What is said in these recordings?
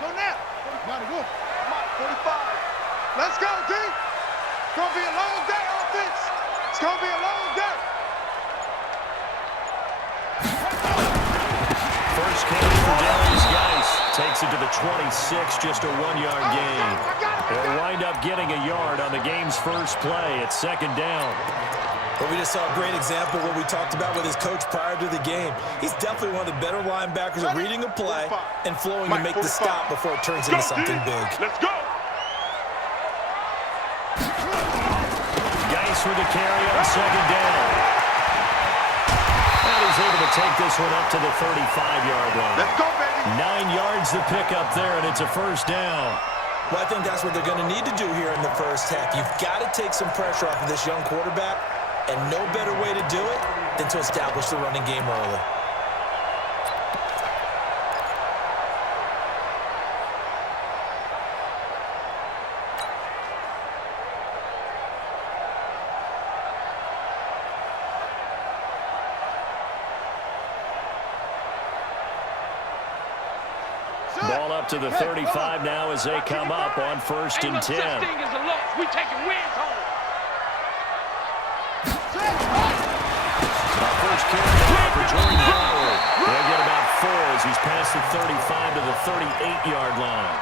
Go now. Money, go. Come on, 45. Let's go, D. It's going to be a long day, offense. It's going to be a long day. First carry for Darius Geis. Takes it to the 26, just a 1-yard gain. They'll wind up getting a yard on the game's first play. It's second down. Well, we just saw a great example of what we talked about with his coach prior to the game. He's definitely one of the better linebackers at reading a play and flowing to make the stop before it turns into something big. Let's go. Geis with the carry on second down. And he's able to take this one up to the 35-yard line. Let's go, baby. 9 yards to pick up there, and it's a first down. Well, I think that's what they're going to need to do here in the first half. You've got to take some pressure off of this young quarterback, and no better way to do it than to establish the running game early. Ball up to the 35 now as they come up on 1st and 10. We taking wins home. First carry for Jordan Howard. They'll get about 4 as he's past the 35 to the 38-yard line.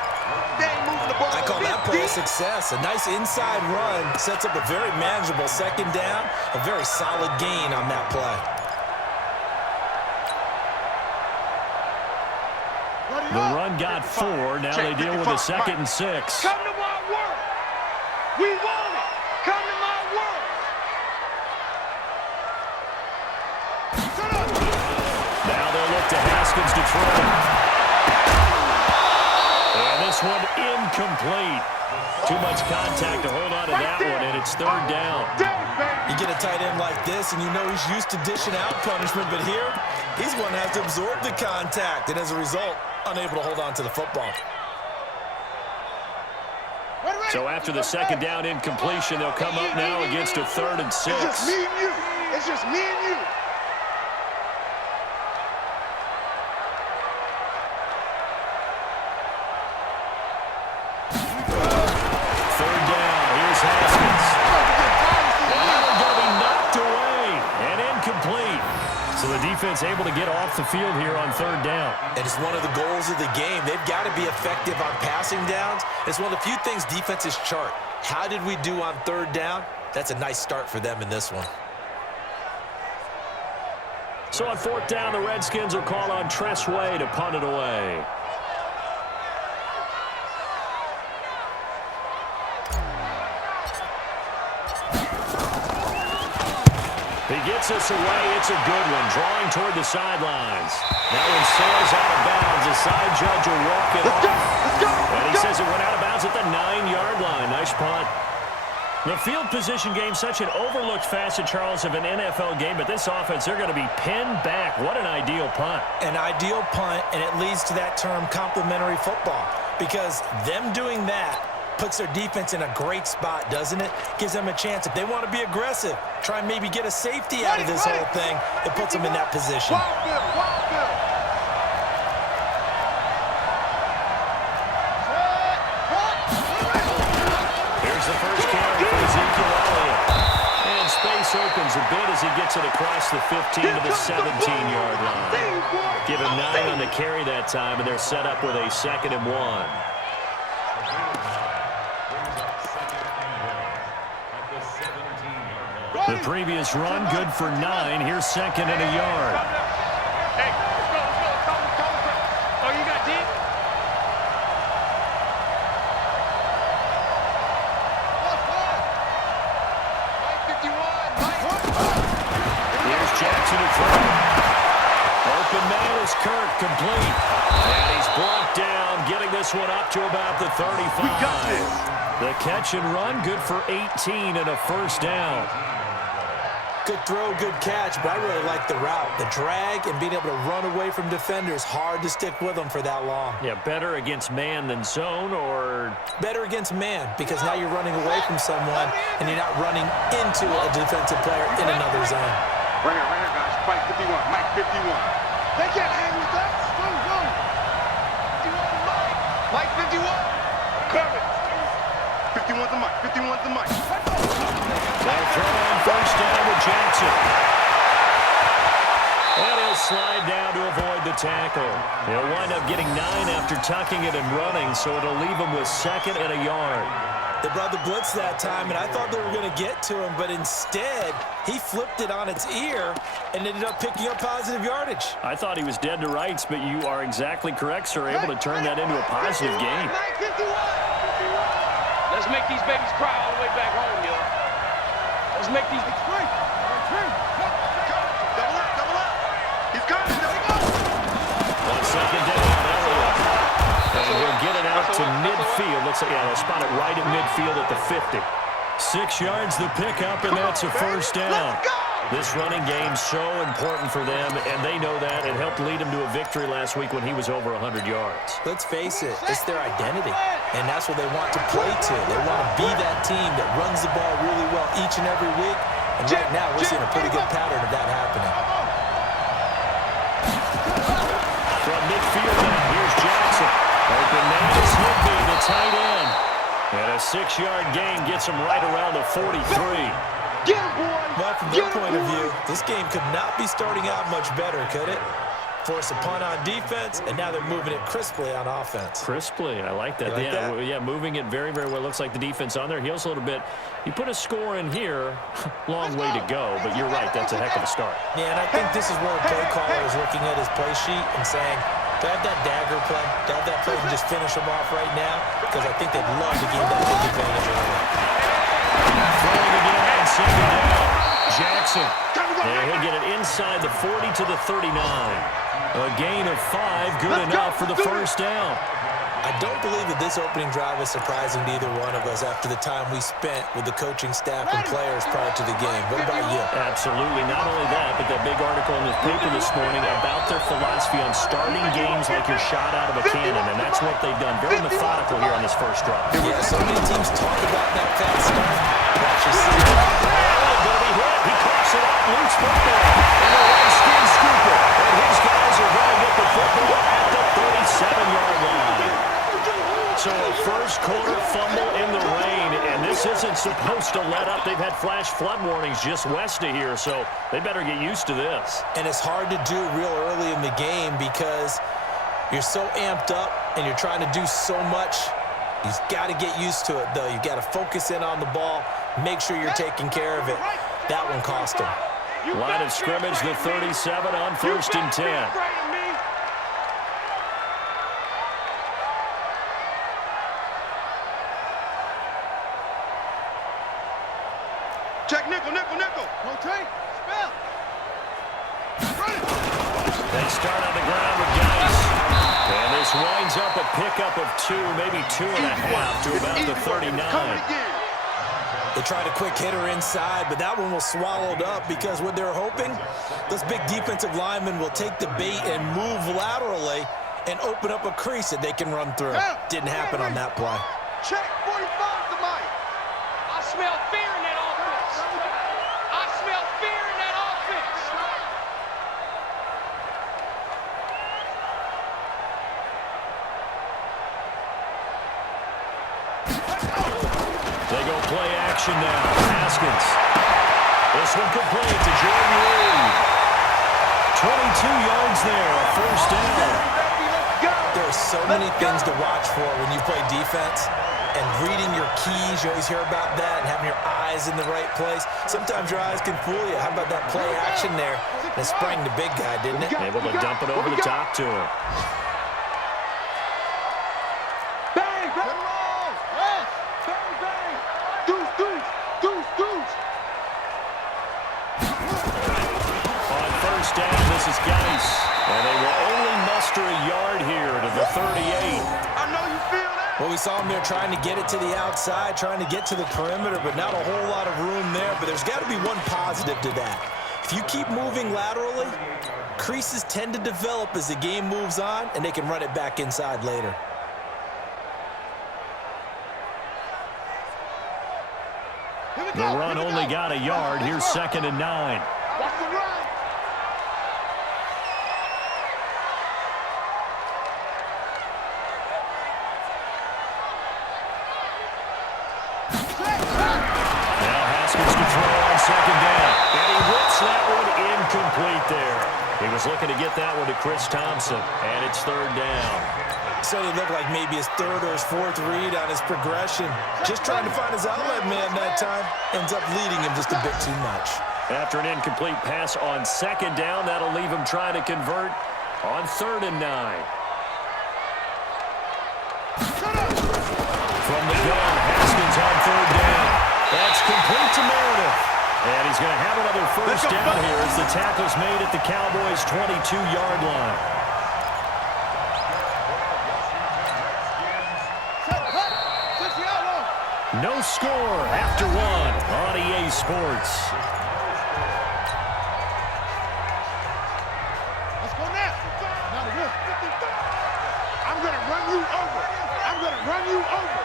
I call that play a success. A nice inside run sets up a very manageable second down. A very solid gain on that play. The run got 4. Now they deal with a 2nd and 6. Come to my world. We want it. Come to my world. Now they'll look to Haskins to throw. And this one incomplete. Too much contact to hold on to that one, and it's 3rd down. You get a tight end like this, and you know he's used to dishing out punishment, but here, he's going to have to absorb the contact, and as a result, unable to hold on to the football. So after the 2nd down incompletion, they'll come up now against a 3rd and 6. It's just me and you. It's just me and you. So the defense able to get off the field here on 3rd down. And it's one of the goals of the game. They've got to be effective on passing downs. It's one of the few things defenses chart. How did we do on 3rd down? That's a nice start for them in this one. So on 4th down, the Redskins will call on Tress Way to punt it away. He gets us away. It's a good one. Drawing toward the sidelines. That one sails out of bounds. The side judge will walk it off. And he says it went out of bounds at the 9-yard line. Nice punt. The field position game, such an overlooked facet, Charles, of an NFL game. But this offense, they're going to be pinned back. What an ideal punt. An ideal punt, and it leads to that term complementary football. Because them doing that puts their defense in a great spot, doesn't it? Gives them a chance. If they want to be aggressive, try and maybe get a safety out of this whole thing, it puts them in that position. Here's the first carry for Ezekiel Elliott. And space opens a bit as he gets it across the 15 to the 17-yard line. Give him 9 on the carry that time, and they're set up with a 2nd and 1. The previous run, good for 9. Here's 2nd and a yard. Hey, let's go. Oh, you got deep? Here's Jackson to throw. Open man is Kirk, complete. And he's blocked down, getting this one up to about the 35. We got this. The catch and run, good for 18 and a 1st down. Good throw, good catch, but I really like the route. The drag and being able to run away from defenders, hard to stick with them for that long. Yeah, better against man than zone, or? Better against man, because now you're running away from someone and you're not running into a defensive player in another zone. Right here, guys. Mike 51. Mike 51. They can't hang with us. Go. 51, Mike. Cover. 51's the mic. 51's the mic. They'll throw on first down with Jackson. And he'll slide down to avoid the tackle. He'll wind up getting 9 after tucking it and running, so it'll leave him with 2nd and a yard. They brought the blitz that time, and I thought they were going to get to him, but instead, he flipped it on its ear and ended up picking up positive yardage. I thought he was dead to rights, but you are exactly correct, sir. Able to turn that into a positive game. Let's make these babies cry all the way back home, yo. Let's make these... Double up. He's coming. There we go. On 2nd down, Elliott. And he'll get it out to midfield. Looks like, yeah, they'll spot it right at midfield at the 50. 6 yards the pickup, and that's a first down. This running game so important for them, and they know that. It helped lead them to a victory last week when he was over 100 yards. Let's face it, it's their identity, and that's what they want to play to. They want to be that team that runs the ball really well each and every week, and right now we're seeing a pretty good pattern of that happening. From midfield now, here's Jackson. Open man is Higby, the tight end. And a 6-yard gain gets him right around the 43. Well, from their point of view, this game could not be starting out much better, could it? Force a punt on defense, and now they're moving it crisply on offense. Crisply, I like that. You like that? Yeah, moving it very, very well. Looks like the defense on their heels a little bit. You put a score in here, long way to go, but you're right, that's a heck of a start. Yeah, and I think this is where a play caller is looking at his play sheet and saying, do I have that dagger play? Do I have that play and just finish them off right now? Because I think they'd love to gain that big advantage early. Throwing again on 2nd down. Jackson. Yeah, he'll get it inside the 40 to the 39. A gain of 5, good enough for the first down. I don't believe that this opening drive was surprising to either one of us after the time we spent with the coaching staff and players prior to the game. What about you? Absolutely. Not only that, but that big article in the paper this morning about their philosophy on starting games like you're shot out of a cannon, and that's what they've done. Very methodical here on this first drive. Yeah, so many teams talk about that fast start. Actually see it. Going to be hit. He coughs it up. Loose football. And the Redskins scoop it. And his guys are going to get the football at the 37-yard line. So a first-quarter fumble in the rain, and this isn't supposed to let up. They've had flash flood warnings just west of here, so they better get used to this. And it's hard to do real early in the game because you're so amped up and you're trying to do so much. You've got to get used to it, though. You've got to focus in on the ball, make sure you're taking care of it. That one cost them. Line of scrimmage, the 37 on 1st and 10. Check nickel. Rotate. Spell. They start on the ground with Geis. And this winds up a pickup of 2, maybe 2.5 to about the 39. They tried a quick hitter inside, but that one was swallowed up because what they're hoping, those big defensive linemen will take the bait and move laterally and open up a crease that they can run through. Didn't happen on that play. Check 45 the mic. I smell fear in that offense. I smell fear in that offense. They go play action now. Haskins. This one complete to Jordan Reed. 22 yards there, a first down. There are so many things to watch for when you play defense. And reading your keys, you always hear about that, and having your eyes in the right place. Sometimes your eyes can fool you. How about that play action there? And it sprang the big guy, didn't it? Able to dump it over the top to him. Bang, bang. Yes. Bang, bang. Deuce. On first down, this is Geis. And they will only muster a yard here to the 38. I know you feel that. Well, we saw him there trying to get it to the outside, trying to get to the perimeter, but not a whole lot of room there. But there's got to be one positive to that. If you keep moving laterally, creases tend to develop as the game moves on, and they can run it back inside later. The run only got a yard. Here's 2nd and 9. Watch the run. is looking to get that one to Chris Thompson, and it's third down. So it looked like maybe his third or his fourth read on his progression. Just trying to find his outlet man that time. Ends up leading him just a bit too much. After an incomplete pass on second down, that'll leave him trying to convert on 3rd and 9. From the gun, Haskins on 3rd down. That's complete to Meredith. And he's going to have another first down here as the tackle's made at the Cowboys' 22-yard line. No score after one on EA Sports. Let's go now. I'm going to run you over. I'm going to run you over.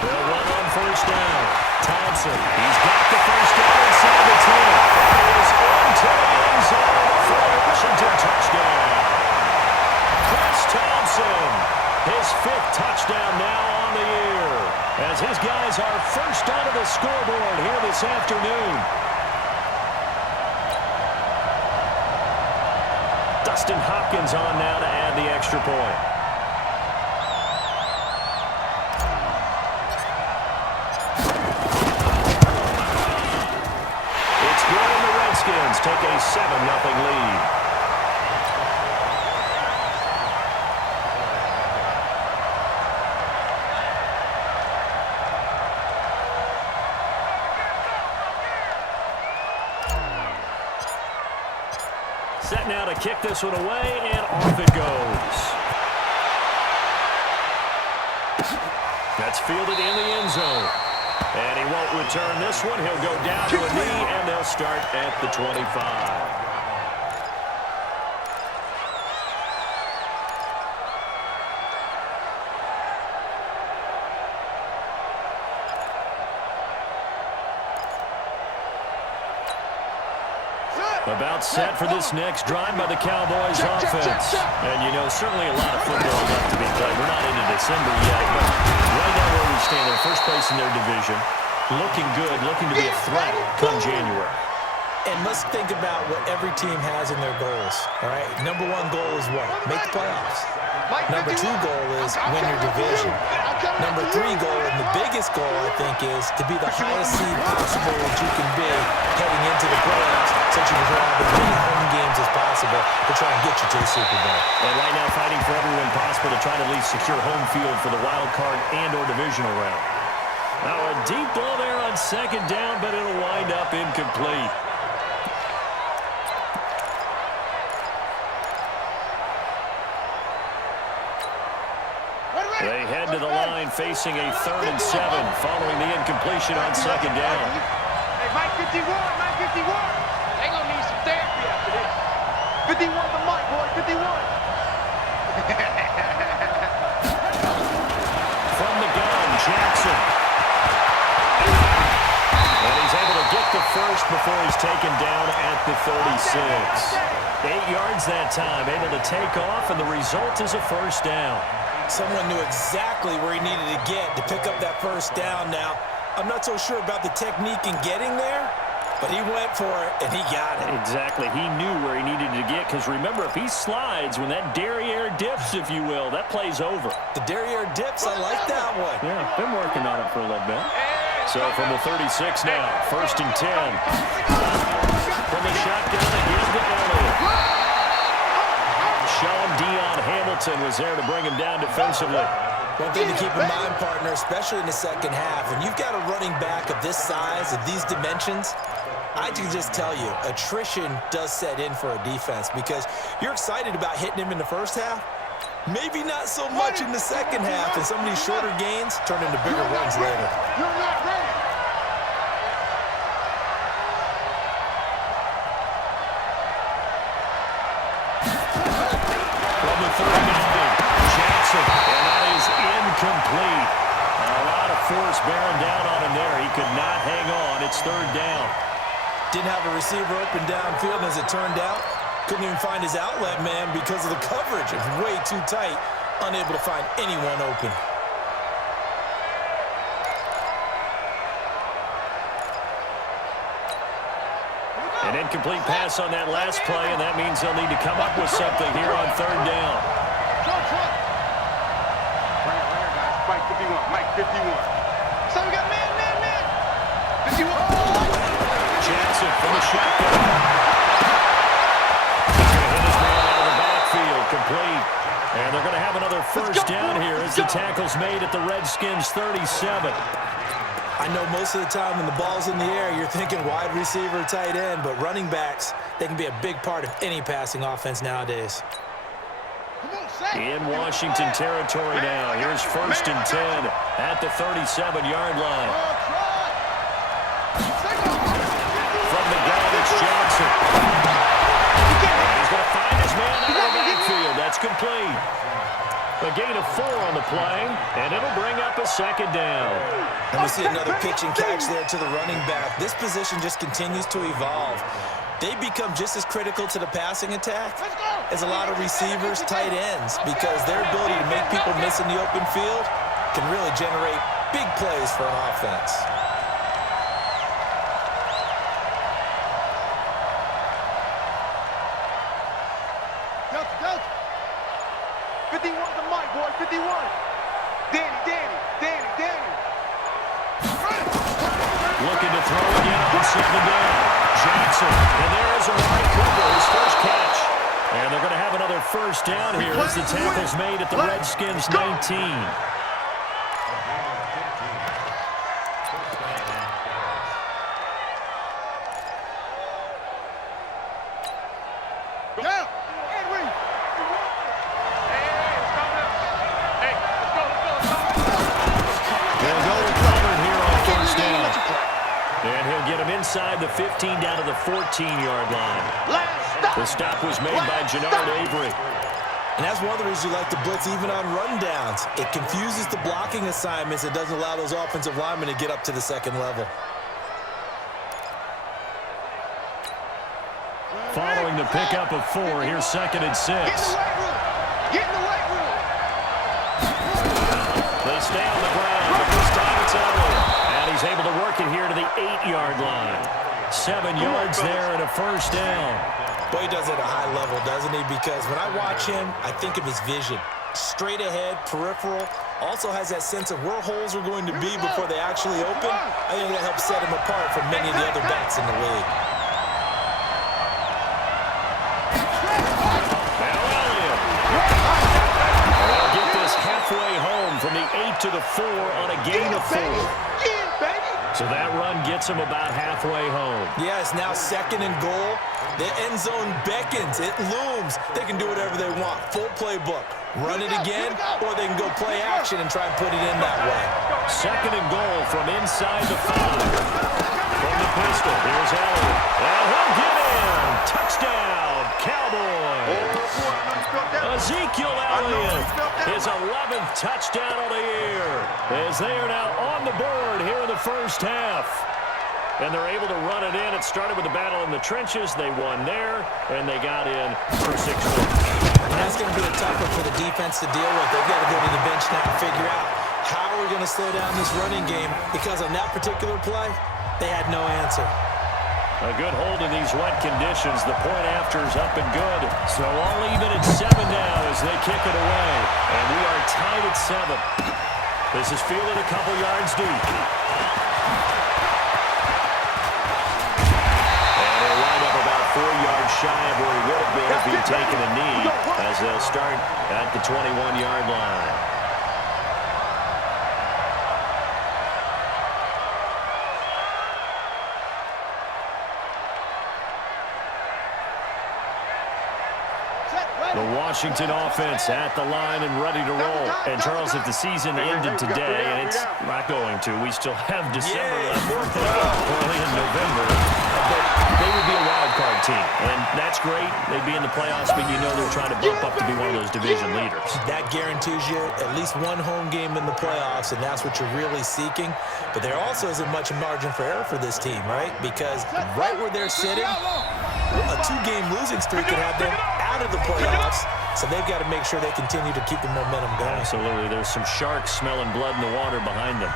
They'll run on first down. Thompson, he's got the first down inside the 10. He's into the end zone for a Washington touchdown. Chris Thompson, his 5th touchdown now on the year, as his guys are first onto the scoreboard here this afternoon. Dustin Hopkins on now to add the extra point. It's good, and the Redskins take a 7-0 lead. Set now to kick this one away, and off it goes. That's fielded in the end zone. And he won't return this one. He'll go down to a knee, and they'll start at the 25. About set for this next drive by the Cowboys offense. And, you know, certainly a lot of football left to be played. We're not into December yet, but right now where we stand, they're first place in their division. Looking good, looking to be a threat come January. And let's think about what every team has in their goals, all right? Number 1 goal is what? Make the playoffs. Number 2 goal is win your division. Number 3 goal, and the biggest goal, I think, is to be the highest seed possible that you can be heading into the playoffs, so you can have as many home games as possible to try and get you to the Super Bowl. And right now fighting for every win possible to try to at least secure home field for the wild card and or divisional round. Now a deep ball there on second down, but it'll wind up incomplete. They head to the line facing a 3rd and 7 following the incompletion on second down. Hey, Mike 51, Mike 51. They gonna need some therapy after this. 51 the mic, boy, 51. From the gun, Jackson. And he's able to get the first before he's taken down at the 36. 8 yards that time, able to take off, and the result is a first down. Someone knew exactly where he needed to get to pick up that first down now. I'm not so sure about the technique in getting there, but he went for it, and he got it. Exactly. He knew where he needed to get, because remember, if he slides, when that derriere dips, if you will, that play's over. The derriere dips, I like that one. Yeah, been working on it for a little bit. So from the 36 now, 1st and 10. From the shotgun, again to Elliott. Sean Dion Hamilton was there to bring him down defensively. One thing to keep in mind, partner, especially in the second half, when you've got a running back of this size, of these dimensions, I can just tell you, attrition does set in for a defense, because you're excited about hitting him in the first half, maybe not so much in the second half, and some of these shorter gains turn into bigger runs later. You're not ready. Jackson, and that is incomplete. A lot of force bearing down on him there. He could not hang on. It's 3rd down. Didn't have a receiver open downfield, and as it turned out, couldn't even find his outlet man because of the coverage. It's way too tight, unable to find anyone open. An incomplete pass on that last play, and that means they'll need to come up with something here on third down. Right here, guys. Mike 51. Mike 51. So we got man. 51. Jackson from the shotgun. He's going to hit his man out of the backfield, complete. And they're going to have another first down here as the tackle's made at the Redskins 37. I know most of the time when the ball's in the air, you're thinking wide receiver, tight end, but running backs, they can be a big part of any passing offense nowadays. In Washington territory now. Here's 1st and 10 at the 37-yard line. From the gun, it's Johnson. He's going to find his man out of the backfield. That's complete. A gain of 4 on the play, and it'll bring up a second down. And we see another pitch and catch there to the running back. This position just continues to evolve. They become just as critical to the passing attack as a lot of receivers, tight ends, because their ability to make people miss in the open field can really generate big plays for an offense. Delta. 51's the mic, boy. 51. Danny. Looking to throw again on 2nd down. Jackson, and there is Amari Cooper, his first catch. And they're going to have another first down here as the tackle's made at the Redskins 19. And he'll get him inside the 15 down to the 14-yard line. The stop was made by Jannard Avery. And that's one of the reasons you like to blitz even on rundowns. It confuses the blocking assignments. It doesn't allow those offensive linemen to get up to the second level. Following the pickup of 4, here's 2nd and 6. Get in the weight room. They stay on the ground, but this time it's Elliott. And he's able to work it here to the 8-yard line. 7 yards there and a first down. Boy, he does it at a high level, doesn't he? Because when I watch him, I think of his vision. Straight ahead, peripheral. Also has that sense of where holes are going to be before they actually open. I think that helps set him apart from many of the other backs in the league. Now Elliott. They'll get this halfway home from the 8 to the 4 on a gain of 4. So that run gets him about halfway home. Yes, now 2nd and goal. The end zone beckons. It looms. They can do whatever they want. Full playbook. Run it again, or they can go play action and try and put it in that way. 2nd and goal from inside the 5. From the pistol, here's Elliott. And he'll get in. Touchdown, Cowboys. Ezekiel Elliott, his 11th touchdown of the year, as they are now on the board here in the first half. And they're able to run it in. It started with a battle in the trenches. They won there, and they got in for 6 points. And that's going to be a tough one for the defense to deal with. They've got to go to the bench now and figure out how we're going to slow down this running game, because on that particular play, they had no answer. A good hold in these wet conditions. The point after is up and good. So all even at 7 now as they kick it away. And we are tied at 7. This is fielded a couple yards deep. And he'll wind up about 4 yards shy of where he would have been if he'd taken a knee, as they'll start at the 21-yard line. The Washington offense at the line and ready to roll. And, Charles, if the season ended today, and it's not going to, we still have December left, early in November, but they would be a wild card team. And that's great. They'd be in the playoffs, but you know they're trying to bump up to be one of those division leaders. That guarantees you at least one home game in the playoffs, and that's what you're really seeking. But there also isn't much margin for error for this team, right? Because right where they're sitting, a 2-game losing streak could have them out of the playoffs, so they've got to make sure they continue to keep the momentum going. Absolutely. There's some sharks smelling blood in the water behind them.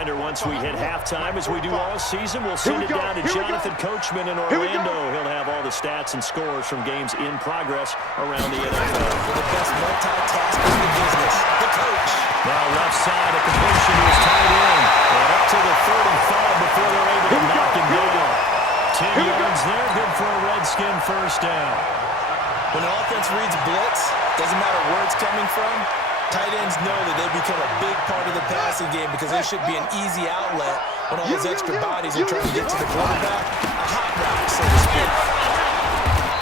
reminder once we hit halftime, as we do all season, we'll send it down to Jonathan Coachman in Orlando. He'll have all the stats and scores from games in progress around the NFL. The best multitasker in the business, the coach. Now left side, a completion is tied in. And up to the 35 before they're able to knock him down. 10 yards there, good for a Redskin first down. When the offense reads blitz, doesn't matter where it's coming from, tight ends know that they become a big part of the passing game because they should be an easy outlet when all those extra bodies are trying to get to the quarterback. A hot route, so to speak.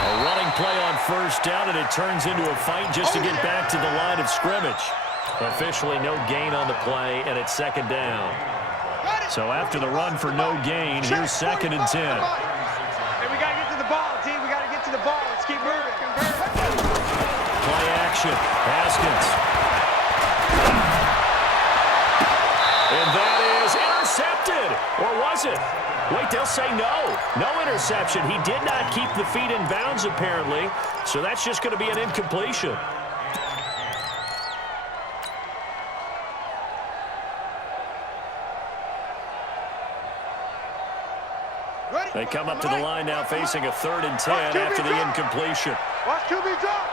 A running play on first down, and it turns into a fight just to get back to the line of scrimmage. Officially no gain on the play, and it's second down. So after the run for no gain, here's 2nd and 10. Hey, we got to get to the ball, team. We got to get to the ball. Let's keep moving. Play action. Haskins. And that is intercepted. Or was it? Wait, they'll say no. No interception. He did not keep the feet in bounds, apparently. So that's just going to be an incompletion. They come up to the line now facing a 3rd and 10 after the incompletion. Watch QB drop.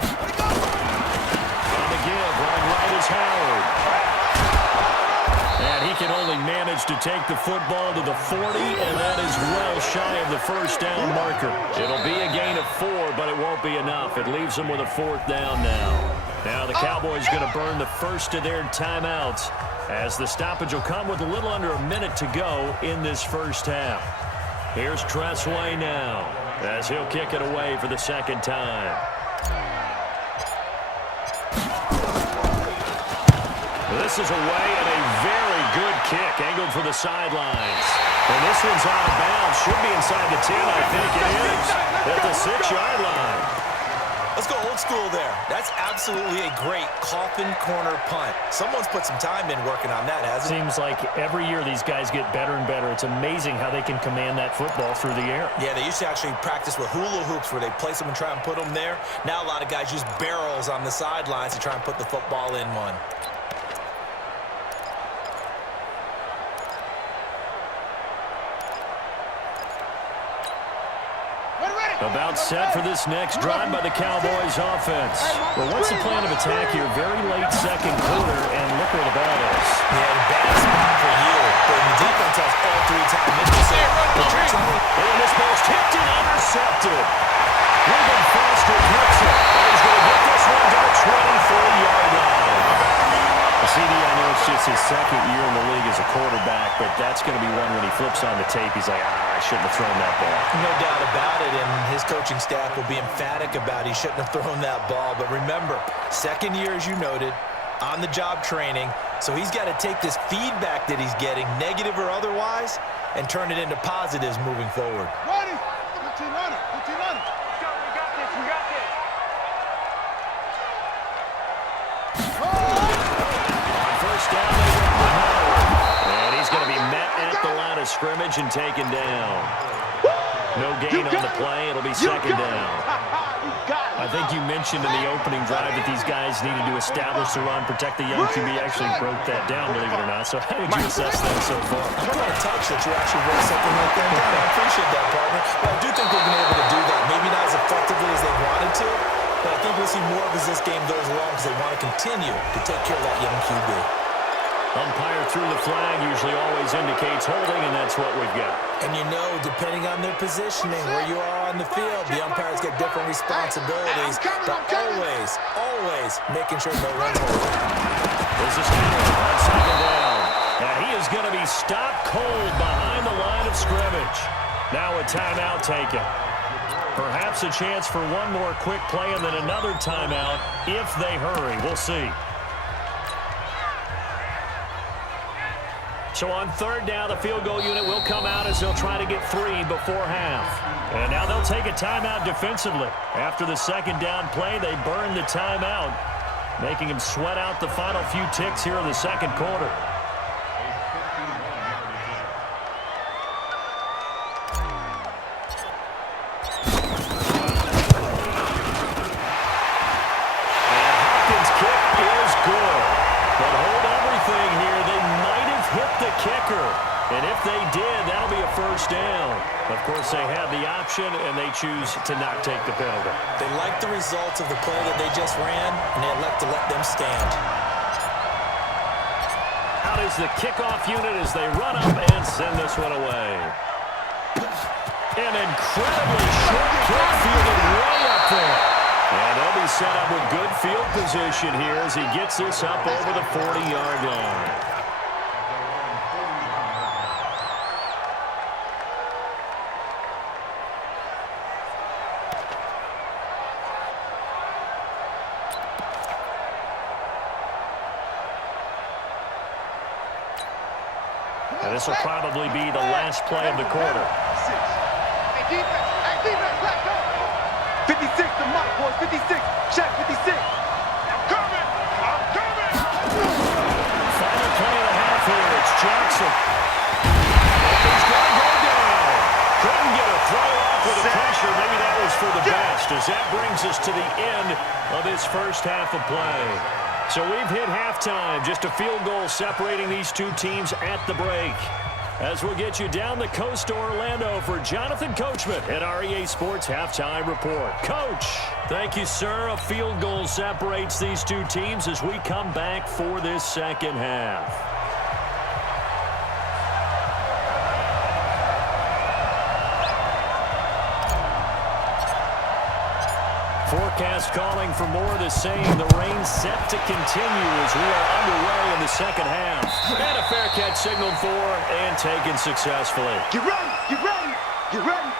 On the give, running right is Howard. And he can only manage to take the football to the 40, and that is well shy of the first down marker. It'll be a gain of 4, but it won't be enough. It leaves them with a 4th down now. Now the Cowboys going to burn the first of their timeouts, as the stoppage will come with a little under a minute to go in this first half. Here's Tressway now, as he'll kick it away for the 2nd time. This is away, and a very good kick, angled for the sidelines. And this one's out of bounds. Should be inside the 10, I think it is, at the 6-yard line. Let's go old school there. That's absolutely a great coffin corner punt. Someone's put some time in working on that, hasn't it? Seems like every year these guys get better and better. It's amazing how they can command that football through the air. Yeah, they used to actually practice with hula hoops where they place them and try and put them there. Now a lot of guys use barrels on the sidelines to try and put the football in one. About set for this next drive by the Cowboys offense. Well, what's the plan of attack here? Very late 2nd quarter, and look where the ball is. Yeah, bad spot for you. But the defense has all 3 times. And this ball's tipped and intercepted. Ruben Foster hits it. And he's going to get this one to the 23-yard line. CD, I know it's just his 2nd year in the league as a quarterback, but that's going to be one when he flips on the tape. He's like, I shouldn't have thrown that ball. No doubt about it, and his coaching staff will be emphatic about he shouldn't have thrown that ball. But remember, 2nd year, as you noted, on-the-job training, so he's got to take this feedback that he's getting, negative or otherwise, and turn it into positives moving forward. Ready? 15 runner. 15 runner. Let's go. We got this. We got this. First down, they go to Howard. And he's going to be met at the line of scrimmage and taken down. No gain on the play. It'll be 2nd down. I think you mentioned in the opening drive that these guys needed to establish the run, protect the young QB. Actually broke that down, believe it or not. So how did you assess that so far? I'm kind of touched that you actually wrote something like that down. I appreciate that, partner. But I do think they've been able to do that. Maybe not as effectively as they wanted to, but I think we'll see more of as this game goes along because they want to continue to take care of that young QB. Umpire through the flag usually always indicates holding, and that's what we've got. And you know, depending on their positioning, where you are on the field, the umpires get different responsibilities, but always making sure no one's holding. This is Howard on 2nd down. And he is going to be stopped cold behind the line of scrimmage. Now a timeout taken. Perhaps a chance for one more quick play and then another timeout if they hurry. We'll see. So on 3rd down, the field goal unit will come out as they'll try to get 3 before half. And now they'll take a timeout defensively. After the 2nd down play, they burn the timeout, making him sweat out the final few ticks here in the 2nd quarter. And Hopkins' kick is good. But hold everything here. They first down. Of course, they have the option, and they choose to not take the penalty. They like the results of the play that they just ran, and they elect to let them stand. Out is the kickoff unit as they run up and send this one away. An incredibly short kick fielded way up there. And they'll be set up with good field position here as he gets this up over the 40-yard line. And this will probably be the last play of the quarter. Hey, defense, let's go. 56 to Mike, boys, 56. Check, 56. I'm coming. Final play of the half here. It's Jackson. He's going to go down. Couldn't get a throw off with the pressure. Maybe that was for the best, as that brings us to the end of this first half of play. So we've hit halftime. Just a field goal separating these two teams at the break. As we'll get you down the coast to Orlando for Jonathan Coachman at our EA Sports Halftime Report. Coach, thank you, sir. A field goal separates these two teams as we come back for this second half. Forecast calling for more of the same. The rain set to continue as we are underway in the second half. And a fair catch signaled for and taken successfully. Get ready, get ready, get ready.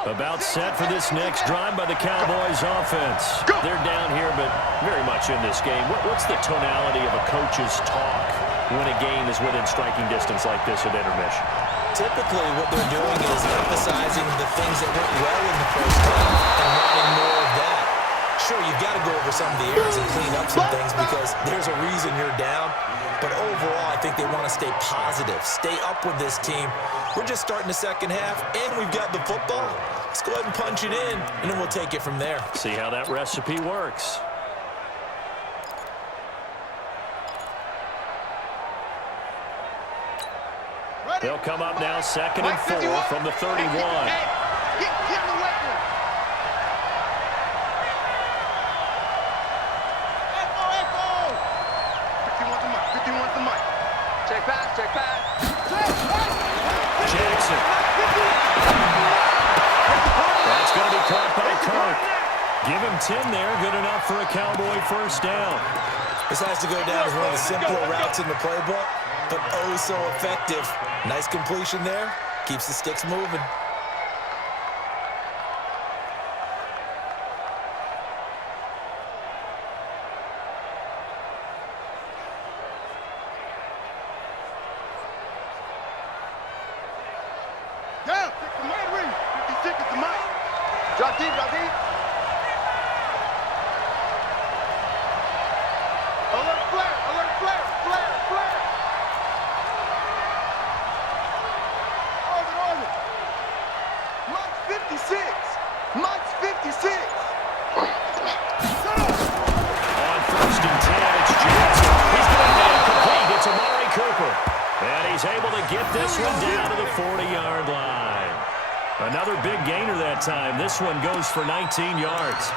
About set for this next drive by the Cowboys offense. They're down here, but very much in this game. What's the tonality of a coach's talk when a game is within striking distance like this at intermission? Typically, what they're doing is emphasizing the things that went well in the first half and wanting more of that. Sure, you've got to go over some of the errors and clean up some things because there's a reason you're down. But overall, I think they want to stay positive, stay up with this team. We're just starting the second half, and we've got the football. Let's go ahead and punch it in, and then we'll take it from there. See how that recipe works. They'll come up now, 2nd and 4 from the 31. Get the weapon. Echo. 51 to Mike. Check pass. Jackson. That's going to be caught by Kirk. Give him 10 there. Good enough for a Cowboy first down. This has to go down as one of the simpler routes in the playbook, but oh so effective. Nice completion there. Keeps the sticks moving. Down, 56 to Mike. Drop deep. Alert flare. Orbit. Mike's 56. On 1st and 10, it's Jackson. He's going to complete. It's Amari Cooper. And he's able to get this one down to the 40-yard line. Another big gainer that time. This one goes for 19 yards.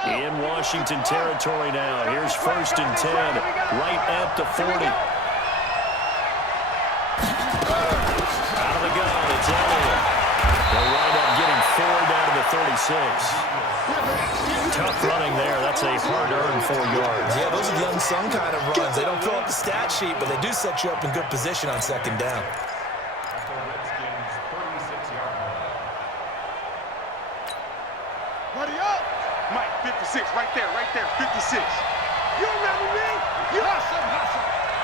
In Washington territory now. Here's 1st and 10, right at the 40. Out of the gun, it's Elliott. They'll wind up getting 4 down to the 36. Tough running there. That's a hard-earned 4 yards. Yeah, those are the unsung kind of runs. They don't fill up the stat sheet, but they do set you up in good position on 2nd down. 56, right there, 56. You remember me? You hustle.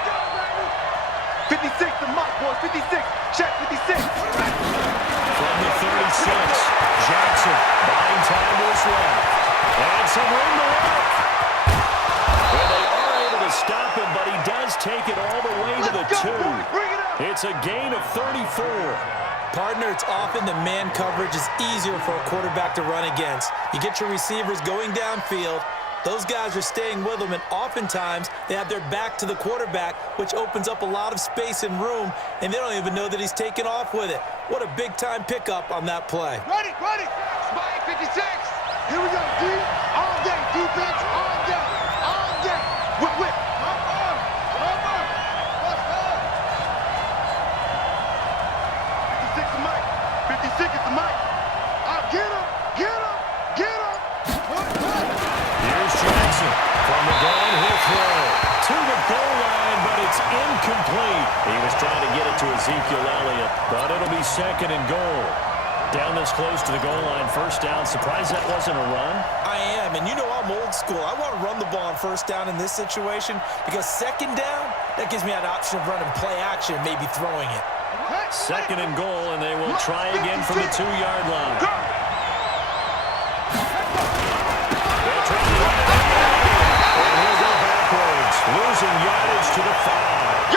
Go, baby. 56, the Mike boys, 56. Check 56. From the 36, Jackson buying time to his left. And some room to work. Well, they are able to stop him, but he does take it all the way to the 2. It's a gain of 34. Partner, it's often the man coverage is easier for a quarterback to run against. You get your receivers going downfield. Those guys are staying with them, and oftentimes they have their back to the quarterback, which opens up a lot of space and room, and they don't even know that he's taken off with it. What a big-time pickup on that play. Ready. Spike 56. Here we go, D. All day, defense, all day. Whip. Up. 56 to Mike. 56 is the Mike. Get him. Here's Jackson from the gun. He'll throw to the goal line, but it's incomplete. He was trying to get it to Ezekiel Elliott, but it'll be 2nd and goal. Down this close to the goal line, 1st down. Surprised that wasn't a run? I am, and you know I'm old school. I want to run the ball on 1st down in this situation because 2nd down, that gives me that option of running play action, maybe throwing it. 2nd and goal, and they will try again from the 2-yard line. They'll try to run it out. And he'll go backwards, losing yardage to the 5.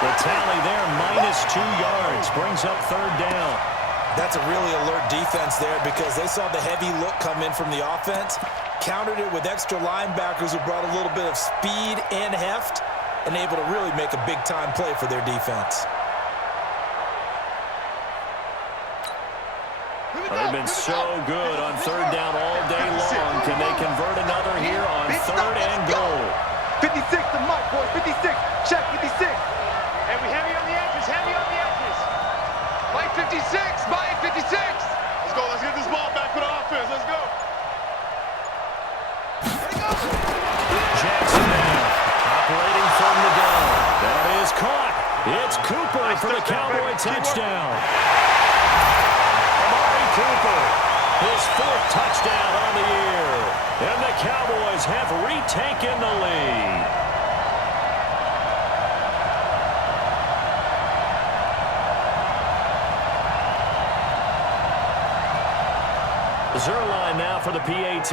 The tally there, -2 yards, brings up 3rd down. That's a really alert defense there because they saw the heavy look come in from the offense, countered it with extra linebackers who brought a little bit of speed and heft, and able to really make a big-time play for their defense. They've been so good on 3rd down all day long. Can they convert another here on 3rd and goal? 56 to Mike, boys. 56. Check 56. And we heavy on the edges. Mike 56. Let's go. Let's get this ball back for the offense. Let's go. Jackson now, operating from the gun. That is caught. It's Cooper for the Cowboy touchdown. Amari Cooper, his 4th touchdown on the year. And the Cowboys have retaken the lead. Zerline now for the PAT.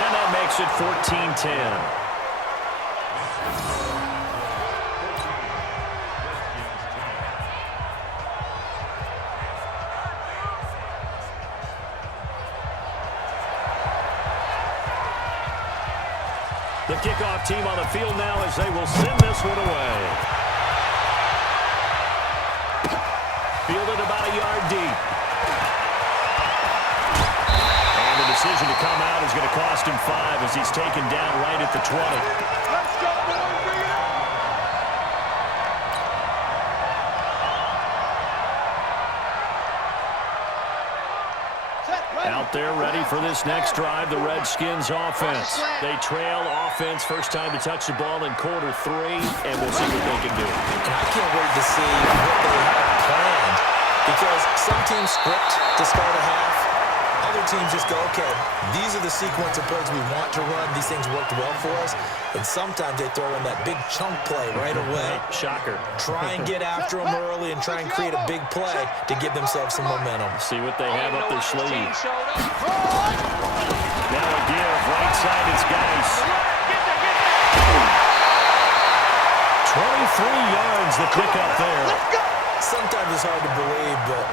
And that makes it 14-10. The kickoff team on the field now as they will send this one away. Fielded about a yard deep. And the decision to come out is going to cost him 5 as he's taken down right at the 20. Let's go, boys. Bring it up. Out there ready for this next drive, the Redskins offense. They trail offense, first time to touch the ball in quarter 3, and we'll see what they can do. And I can't wait to see what they have planned because some teams script to start a half. Other teams just go, okay, these are the sequence of plays we want to run. These things worked well for us. And sometimes they throw in that big chunk play right away. Shocker. Try and get after them early and try and create a big play to give themselves some momentum. See what they have up their sleeve. Now a give, right side, it's Geis. 23 yards the pickup there. Sometimes it's hard to believe, but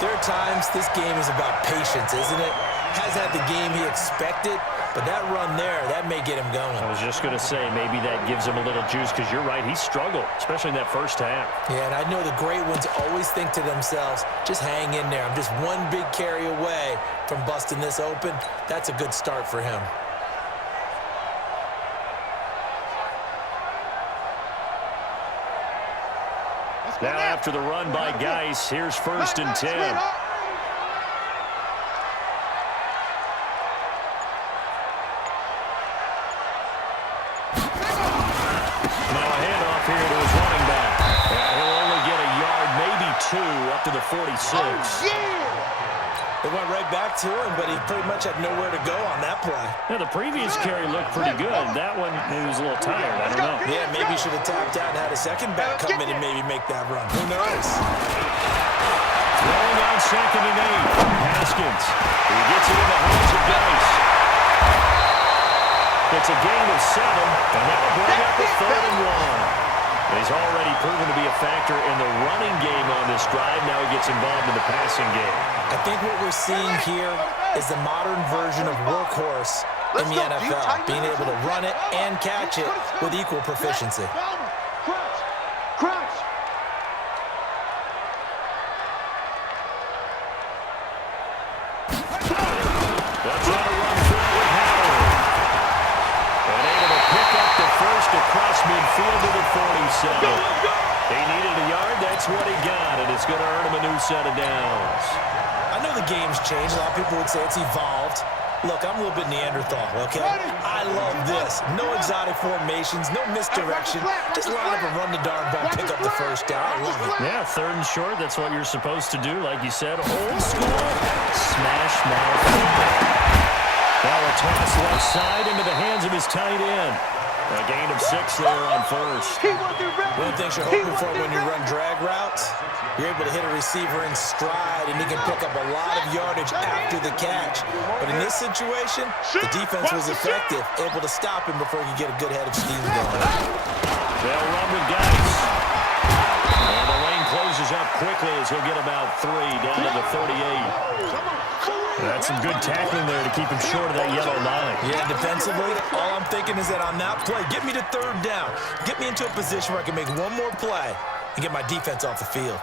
there are times this game is about patience, isn't it? Has had the game he expected, but that run there, that may get him going. I was just going to say, maybe that gives him a little juice because you're right, he struggled, especially in that first half. Yeah, and I know the great ones always think to themselves, just hang in there. I'm just one big carry away from busting this open. That's a good start for him. Now after the run by Geis, here's 1st and 10. Now a the 46. Oh, yeah! They went right back to him, but he pretty much had nowhere to go on that play. Yeah, the previous carry looked pretty good. That one, he was a little tired. I don't know. Yeah, maybe he should have tapped out and had a second back come in and maybe make that run. Who knows? Throwing on 2nd and 8. Haskins. He gets it in the hands of Dice. It's a gain of 7, and that'll bring up a 3rd and 1. He's already proven to be a factor in the running game on this drive. Now he gets involved in the passing game. I think what we're seeing here is the modern version of workhorse in the NFL, being able to run it and catch it with equal proficiency. Crouch! Crouch! They'll try to run through with Howard. And able to pick up the first across midfield to the 47. He needed a yard. That's what he got, and it's going to earn him a new set of downs. I know the game's changed. A lot of people would say it's evolved. Look, I'm a little bit Neanderthal, okay? I love this. No exotic formations, no misdirection. Just line up and run the darn ball, pick up the first down. I love it. Yeah, 3rd and short. That's what you're supposed to do. Like you said, old school smash mouth football. Now a toss left side into the hands of his tight end. A gain of 6 there on 1st. One of the things you're hoping for when you run drag routes, you're able to hit a receiver in stride, and he can pick up a lot of yardage after the catch. But in this situation, the defense was effective, able to stop him before he could get a good head of steam going. They'll run with Geis. And the lane closes up quickly as he'll get about 3 down to the 38. That's some good tackling there to keep him short of that yellow line. Yeah, defensively, all I'm thinking is that on that play, get me to 3rd down. Get me into a position where I can make one more play and get my defense off the field.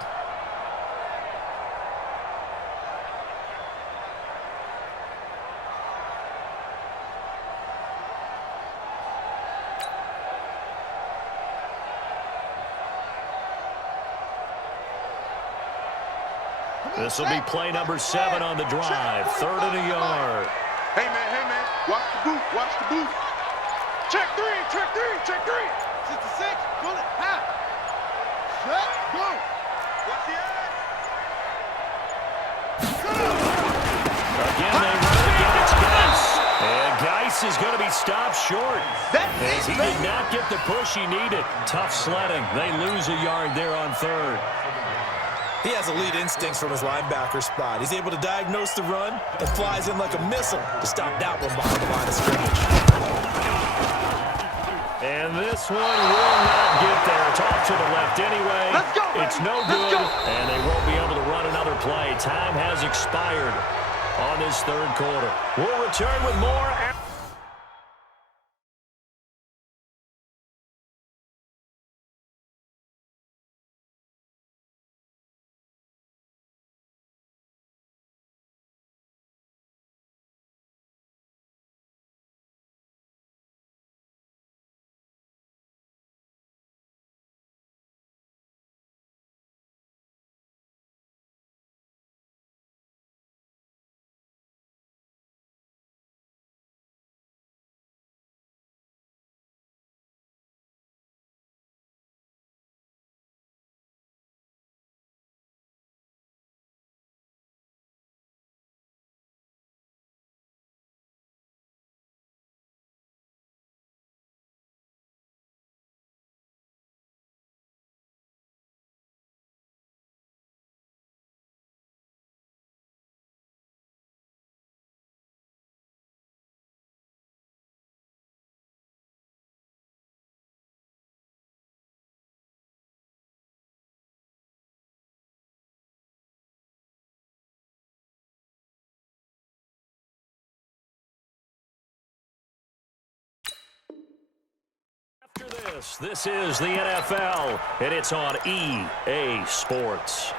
This will be play number 7 on the drive. 3rd and a yard. Hey, man. Watch the boot. Watch the boot. Check 3. Check 3. Check 3. 66. Pull it. Half. Set. Go. Watch the edge. Again, they run again. It's Geis. And Geis is going to be stopped short. As he did not get the push he needed. Tough sledding. They lose a yard there on 3rd. He has elite instincts from his linebacker spot. He's able to diagnose the run and flies in like a missile to stop that one behind the line of scrimmage. And this one will not get there. It's off to the left anyway. Let's go, it's no good, and they won't be able to run another play. Time has expired on this 3rd quarter. We'll return with more. This is the NFL, and it's on EA Sports.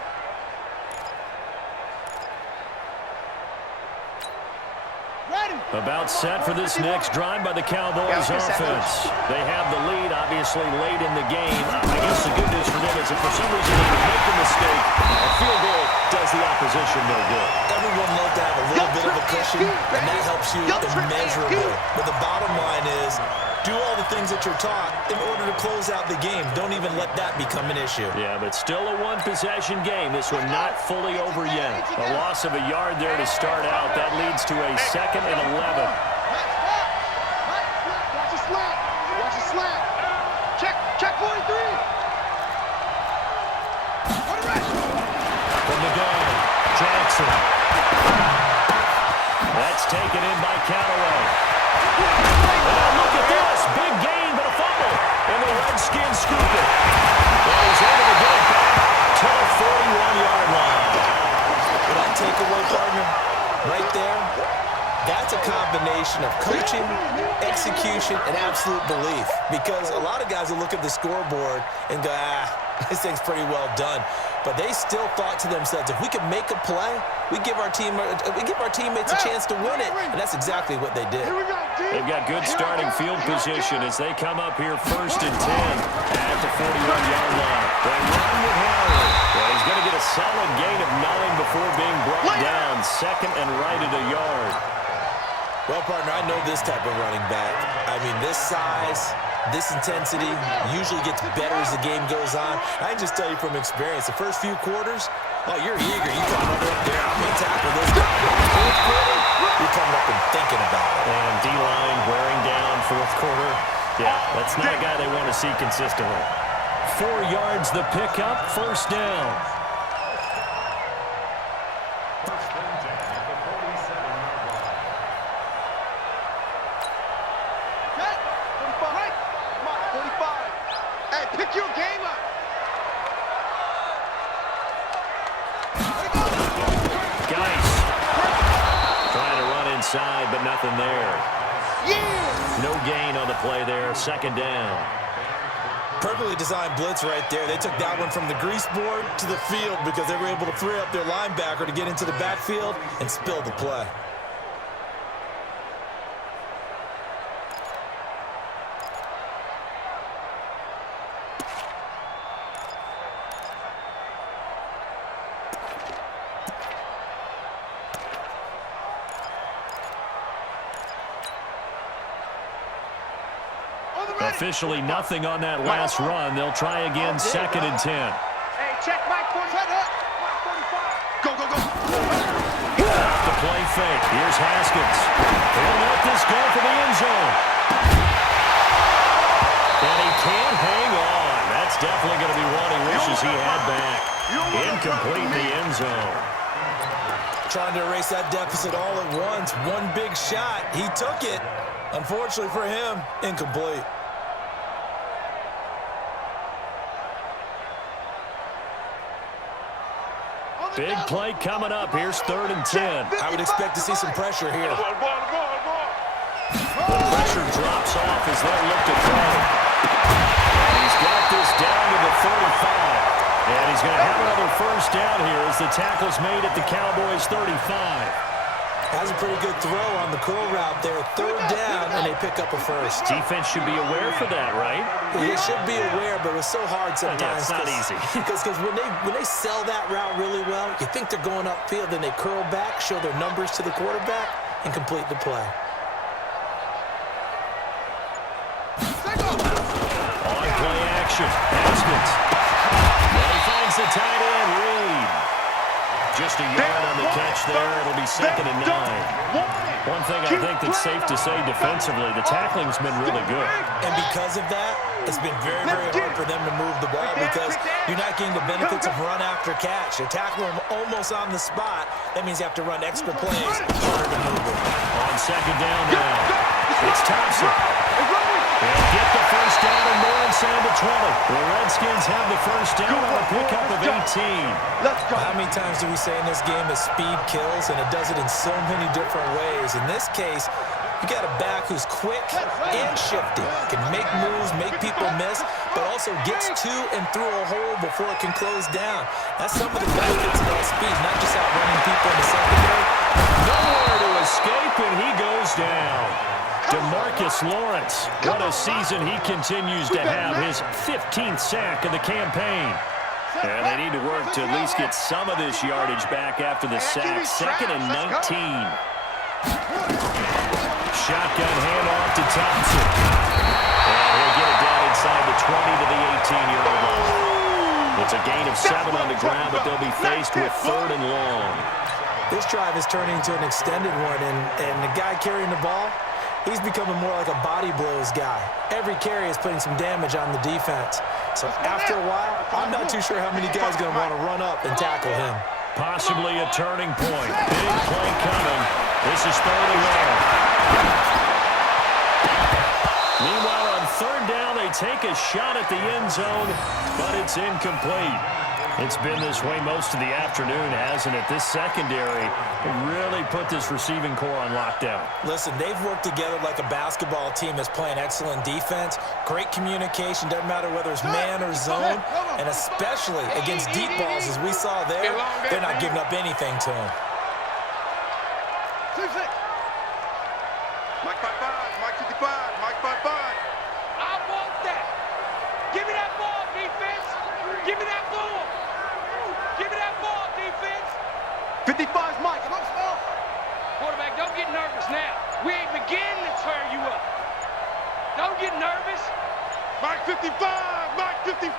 About set for this next drive by the Cowboys offense. They have the lead, obviously, late in the game. I guess the good news for them is if for some reason they make a mistake, a field goal does the opposition no good. Everyone loves to have a little bit of a cushion, and that helps you immeasurably. But the bottom line is, do all the things things that you're taught in order to close out the game. Don't even let that become an issue. Yeah, but still a one-possession game. This one not fully over yet. A loss of a yard there to start out. That leads to a 2nd and 11. Watch the slant. Watch the slant. Check 43. From the gun, Jackson. That's taken in by Callaway. Oh, look at this. Big gain, but a fumble. And the Redskins scoop it. And he's able to get it back to the 41-yard line. Well, that takeaway, partner, right there, that's a combination of coaching, execution, and absolute belief. Because a lot of guys will look at the scoreboard and go, this thing's pretty well done. But they still thought to themselves, if we could make a play, we give our teammates a chance to win it. And that's exactly what they did. They've got good starting field position as they come up here 1st and 10 at the 41-yard line. They run with Howard. Well, he's going to get a solid gain of 9 before being brought down. 2nd and right at a yard. Well, partner, I know this type of running back. I mean, this size, this intensity usually gets better as the game goes on. I can just tell you from experience, the first few quarters, you're eager. You come up there, I'm going to tackle this guy. Fourth quarter, you're coming up and thinking about it. And D-line wearing down 4th quarter. Yeah, that's not a guy they want to see consistently. 4 yards the pickup, 1st down. Pick your game up. Geis trying to run inside, but nothing there. Yeah. No gain on the play there. 2nd down. Perfectly designed blitz right there. They took that one from the grease board to the field because they were able to free up their linebacker to get into the backfield and spill the play. Officially nothing on that last run. They'll try again 2nd and 10. Hey, check Mike 45. Go, go, go. The play fake. Here's Haskins. He'll let this go for the end zone. And he can't hang on. That's definitely going to be one he wishes he had back. Incomplete in the end zone. Trying to erase that deficit all at once. One big shot. He took it. Unfortunately for him, incomplete. Big play coming up. Here's 3rd and 10. I would expect to see some pressure here. The pressure drops off as they look to throw. And he's got this down to the 35. And he's going to have another 1st down here as the tackle's made at the Cowboys' 35. Has a pretty good throw on the curl route there. 3rd down, and they pick up a 1st. Defense should be aware for that, right? They should be aware, but it's so hard sometimes. Yeah, it's not easy. Because when they sell that route really well, you think they're going upfield, then they curl back, show their numbers to the quarterback, and complete the play. On play action. Haskins. And he finds the tight end, Reed. Just a yard on the catch there. It'll be 2nd and 9. One thing I think that's safe to say defensively, the tackling's been really good. And because of that, it's been very, very hard for them to move the ball because you're not getting the benefits of run after catch. You're tackling them almost on the spot. That means you have to run extra plays. Harder to move them. On 2nd down now, it's Thompson. They'll get the 1st down and more inside the 20. The Redskins have the 1st down on a pickup of 18. How many times do we say in this game that speed kills, and it does it in so many different ways? In this case, you got a back who's quick and shifty, can make moves, make people miss, but also gets to and through a hole before it can close down. That's some of the benefits of that speed, not just outrunning people in the secondary. Nowhere to escape, and he goes down. DeMarcus Lawrence, what a season he continues to have, his 15th sack of the campaign. And they need to work to at least get some of this yardage back after the sack. 2nd and 19. Shotgun handoff to Thompson. And 20 to the 18-yard line. It's a gain of 7 on the ground, but they'll be faced with 3rd and long. This drive is turning into an extended one, and the guy carrying the ball, he's becoming more like a body blows guy. Every carry is putting some damage on the defense. So after a while, I'm not too sure how many guys are going to want to run up and tackle him. Possibly a turning point. Big play coming. This is 3rd and long. Meanwhile, on 3rd down, they take a shot at the end zone, but it's incomplete. It's been this way most of the afternoon, hasn't it? This secondary really put this receiving core on lockdown. Listen, they've worked together like a basketball team that's playing excellent defense. Great communication, doesn't matter whether it's man or zone, and especially against deep balls as we saw there, they're not giving up anything to them. Mike 5-5, Mike 55, Mike 5-5. I want that. Give me that ball, defense. Give me that ball. Give me that ball, defense. 55's Mike. Quarterback, don't get nervous now. We ain't beginning to tear you up. Don't get nervous. Mike 55, Mike 55.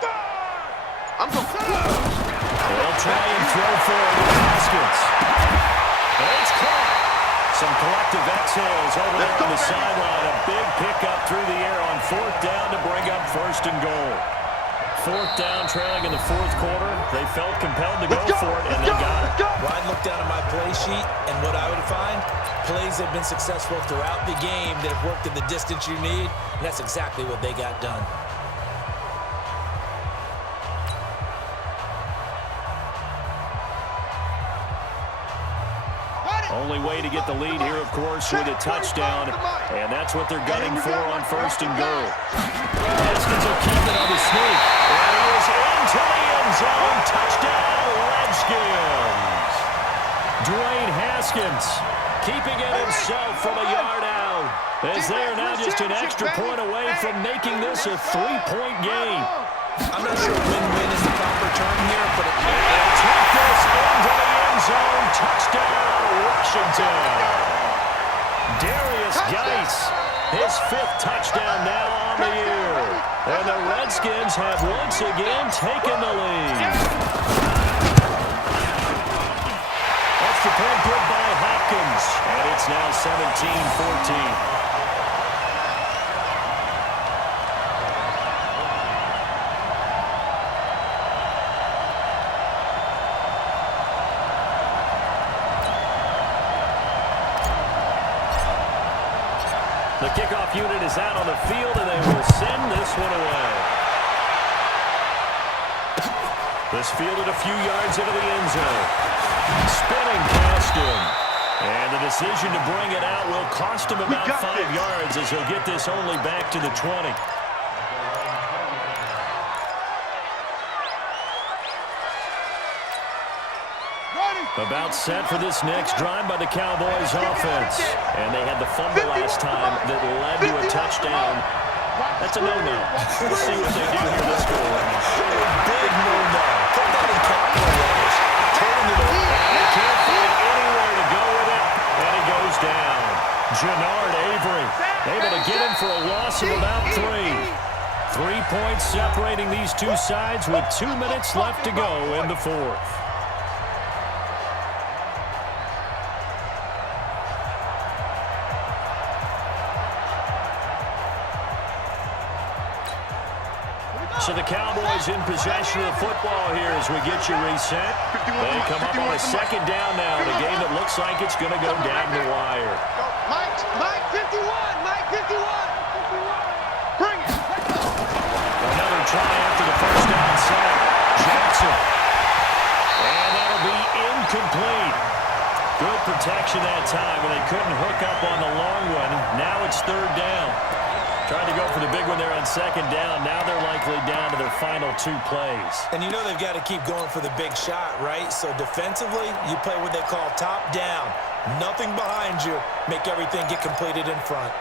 I'm going to They'll try and throw forward with Haskins. And it's caught. Some collective exhales over there on the sideline. A big pickup through the air on 4th down to bring up 1st and goal. 4th down, trailing in the 4th quarter. They felt compelled to go for it, and they got it. Well, I'd look down at my play sheet, and what I would find, plays have been successful throughout the game that have worked in the distance you need, and that's exactly what they got done. Only way to get the lead here, of course, with a touchdown, and that's what they're gunning for on 1st and goal. Redskins will keep it on the sneak, and he is into the end zone. Touchdown, Redskins. Dwayne Haskins keeping it himself from a yard out, as they are now just an extra point away from making this a 3-point game. I'm not sure win-win is the proper term here, but it Take this into the end zone. Touchdown, Washington. Darius Geis, his 5th touchdown now on the year. And the Redskins have once again taken the lead. That's the point good by Hopkins. And it's now 17-14. The kickoff unit is out on the field, and they will send this one away. This fielded a few yards into the end zone. Spinning past him. And the decision to bring it out will cost him about 5 yards, as he'll get this only back to the 20. About set for this next drive by the Cowboys offense. And they had the fumble last time that led to a touchdown. That's a no-no. We'll see what they do here this go around. big no-no. Put that in capital letters. Turning it over. They can't find anywhere to go with it. And he goes down. Jannard Avery able to get him for a loss of about 3. 3 points separating these two sides with 2 minutes left to go in the 4th. So the Cowboys in possession of the football here as we get you reset. They come up on a 2nd down now in a game that looks like it's going to go down the wire. Mike 51, Mike 51. Bring it. Another try after the 1st down sack. Jackson. And that'll be incomplete. Good protection that time, and they couldn't hook up on the long one. Now it's 3rd down. Tried to go for the big one there on 2nd down. Now they're likely down to their final 2 plays. And you know they've got to keep going for the big shot, right? So defensively, you play what they call top down. Nothing behind you. Make everything get completed in front.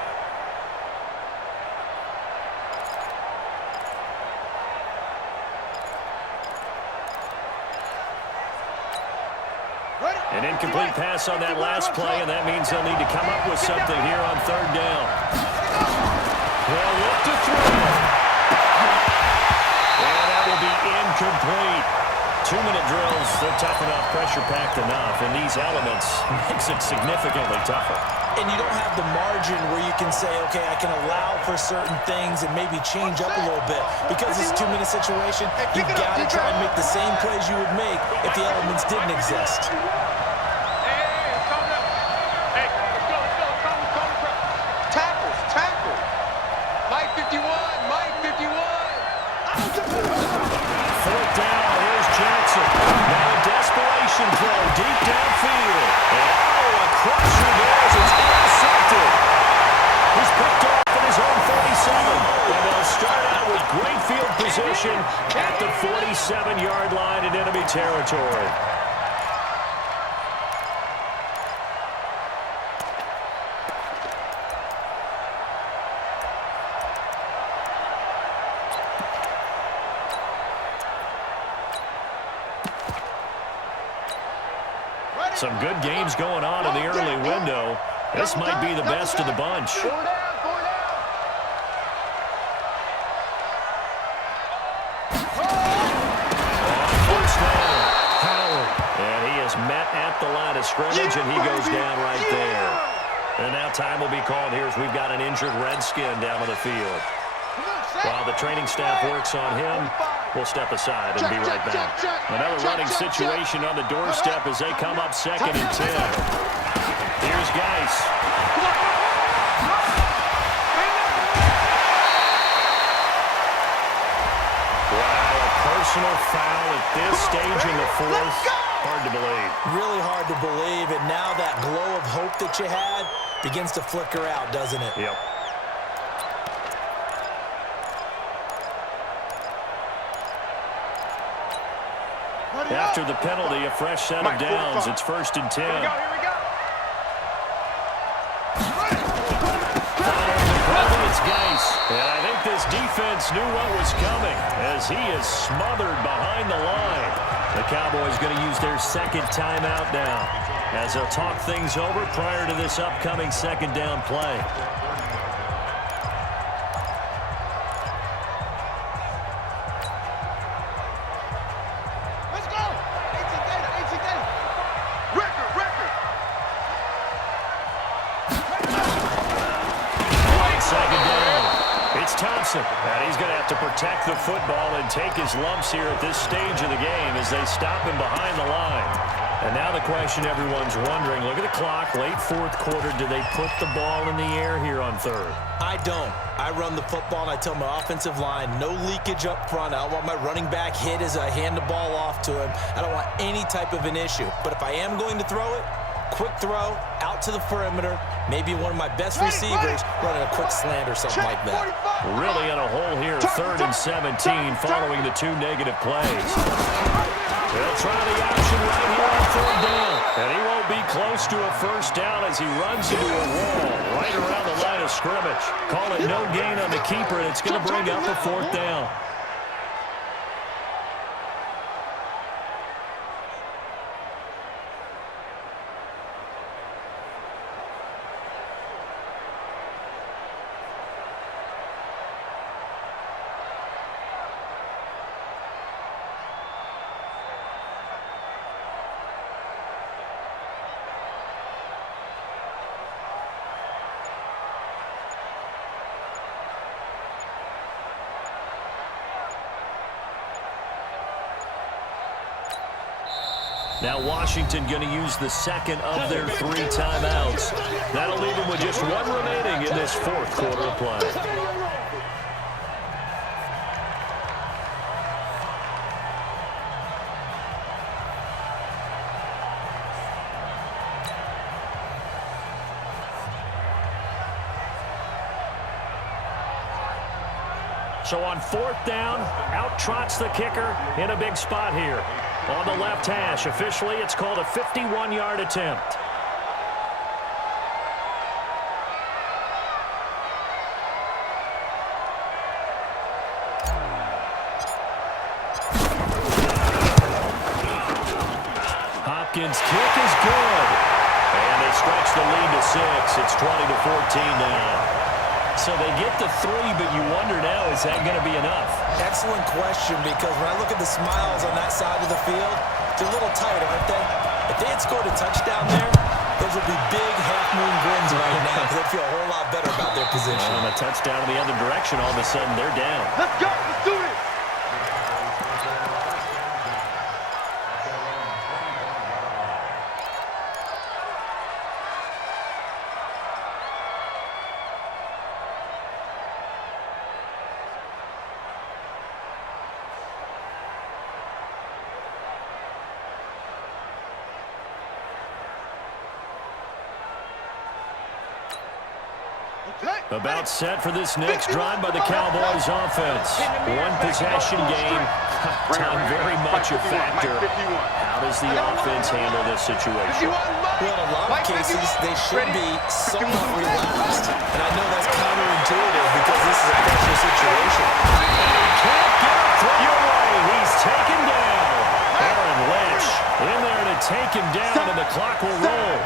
An incomplete pass on that last play, and that means they'll need to come up with something here on 3rd down. They'll look to throw. 2-minute drills, they're tough enough, pressure-packed enough, and these elements makes it significantly tougher. And you don't have the margin where you can say, okay, I can allow for certain things and maybe change up a little bit. Because it's a 2-minute situation, you've got to try and make the same plays you would make if the elements didn't exist. Fourth down, here's Jackson. Now a desperation throw deep downfield. And a crusher there as it's intercepted. He's picked off at his own 47. And they'll start out with great field position at the 47-yard line in enemy territory. Some good games going on in the early window. This might be the best of the bunch. First down, Howard. And he is met at the line of scrimmage, and he goes down right there. And now time will be called here as we've got an injured Redskin down on the field. While the training staff works on him, we'll step aside and be right back. Another running situation on the doorstep as they come up 2nd and 10. Here's Geis. Wow, a personal foul at this stage in the fourth. Hard to believe. Really hard to believe, and now that glow of hope that you had begins to flicker out, doesn't it? Yep. After the penalty, a fresh set of downs. It's 1st and 10. Here we go. Finally, it's Geis. And I think this defense knew what was coming as he is smothered behind the line. The Cowboys going to use their 2nd timeout now as they'll talk things over prior to this upcoming 2nd down play. And he's going to have to protect the football and take his lumps here at this stage of the game as they stop him behind the line. And now the question everyone's wondering, look at the clock, late 4th quarter, do they put the ball in the air here on 3rd? I don't. I run the football, and I tell my offensive line, no leakage up front. I don't want my running back hit as I hand the ball off to him. I don't want any type of an issue. But if I am going to throw it, quick throw, out to the perimeter, maybe one of my best receivers running a quick slant or something like that. Really in a hole here, 3rd and 17 following the 2 negative plays. They'll try the option right here on 3rd down. And he won't be close to a 1st down as he runs into a wall right around the line of scrimmage. Call it no gain on the keeper, and it's going to bring up a 4th down. Now Washington going to use the 2nd of their 3 timeouts. That'll leave them with just 1 remaining in this 4th quarter of play. So on 4th down, out trots the kicker in a big spot here. On the left hash, officially it's called a 51-yard attempt. Hopkins' kick is good. And they stretch the lead to 6. It's 20-14 now. So they get the 3, but you wonder now, is that going to be enough? Excellent question, because when I look at the smiles on that side of the field, they're a little tight, aren't they? If they had scored a touchdown there, those would be big half-moon grins right now because they'd feel a whole lot better about their position. And a touchdown in the other direction, all of a sudden they're down. Let's go. Let's do this. About set for this next drive by the Cowboys offense. One possession game. Time very much a factor. How does the offense handle this situation? Well, in a lot of cases, they should be somewhat relaxed. And I know that's counterintuitive because this is a pressure situation. Can't get it thrown away. He's taken down. Aaron Lynch in there to take him down, and the clock will roll.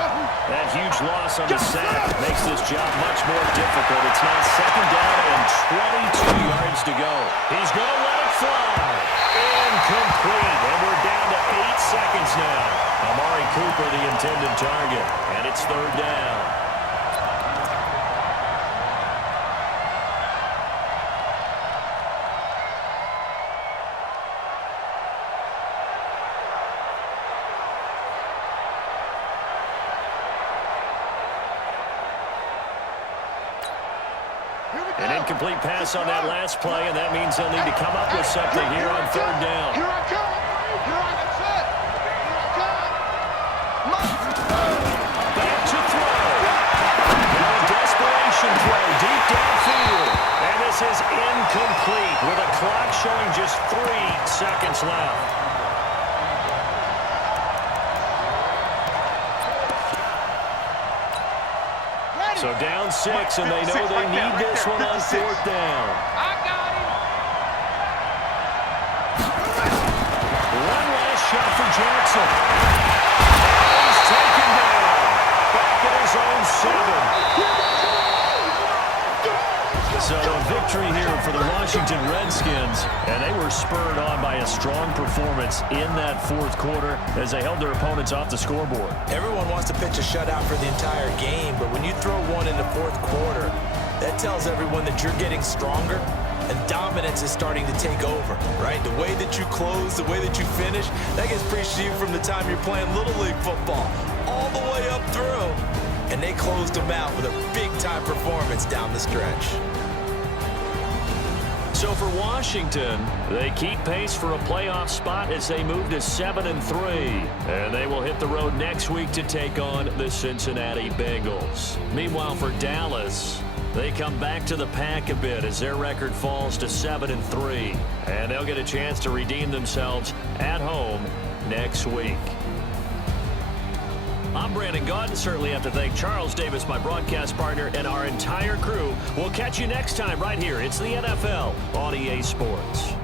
That huge loss on the sack makes this job much more difficult. It's now 2nd down and 22 yards to go. He's going to let it fly. Incomplete. And we're down to 8 seconds now. Amari Cooper, the intended target. And it's 3rd down. An incomplete pass on that last play, and that means they'll need to come up with something here on 3rd down. Here I come. Here I come. Back to throw. Now a desperation throw deep downfield. And this is incomplete with a clock showing just 3 seconds left. So down 6, and they know they need this one on 4th down. I got him. One last shot for Jackson. He's taken down. Back at his own 7. So a victory here for the Washington Redskins, and they were spurred on by a strong performance in that 4th quarter as they held their opponents off the scoreboard. Everyone wants to pitch a shutout for the entire game, but when you throw one in the 4th quarter, that tells everyone that you're getting stronger and dominance is starting to take over, right? The way that you close, the way that you finish, that gets preached to you from the time you're playing Little League football all the way up through. And they closed them out with a big-time performance down the stretch. So for Washington, they keep pace for a playoff spot as they move to 7-3. And they will hit the road next week to take on the Cincinnati Bengals. Meanwhile, for Dallas, they come back to the pack a bit as their record falls to 7-3. And they'll get a chance to redeem themselves at home next week. I'm Brandon Gaudin. Certainly have to thank Charles Davis, my broadcast partner, and our entire crew. We'll catch you next time right here. It's the NFL on EA Sports.